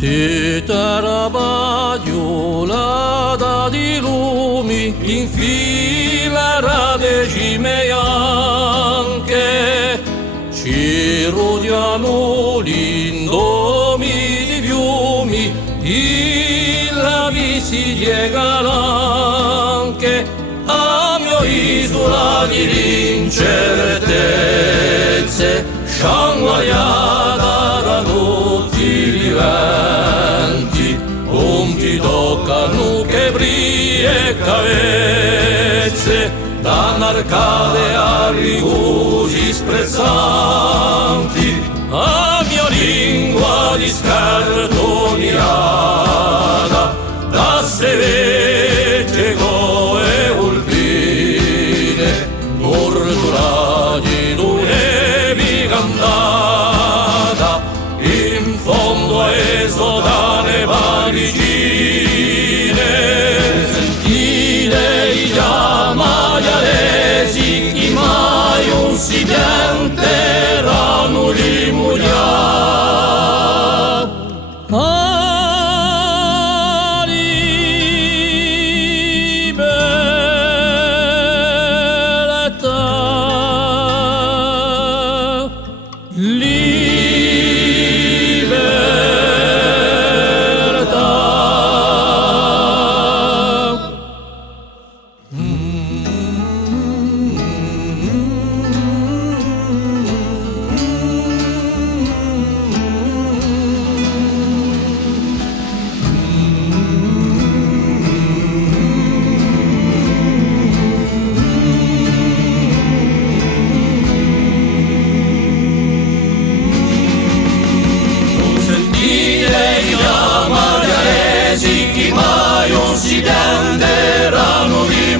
Se travagliolata di lumi in fila radecime bianche ci rodeano l'indomi di fiumi in la visilie galanche a mio isola di incertezze scianguagliata da tutti i venti non ti toccano che brie e cavezze dall'arcade a rigusi sprezzanti a mia lingua di scartoniata da sevette e ulpine ordurati d'un'epica andata in fondo a esodane parigine sentire i chiamaialesi chi mai un si pianteranno di si pianteranno di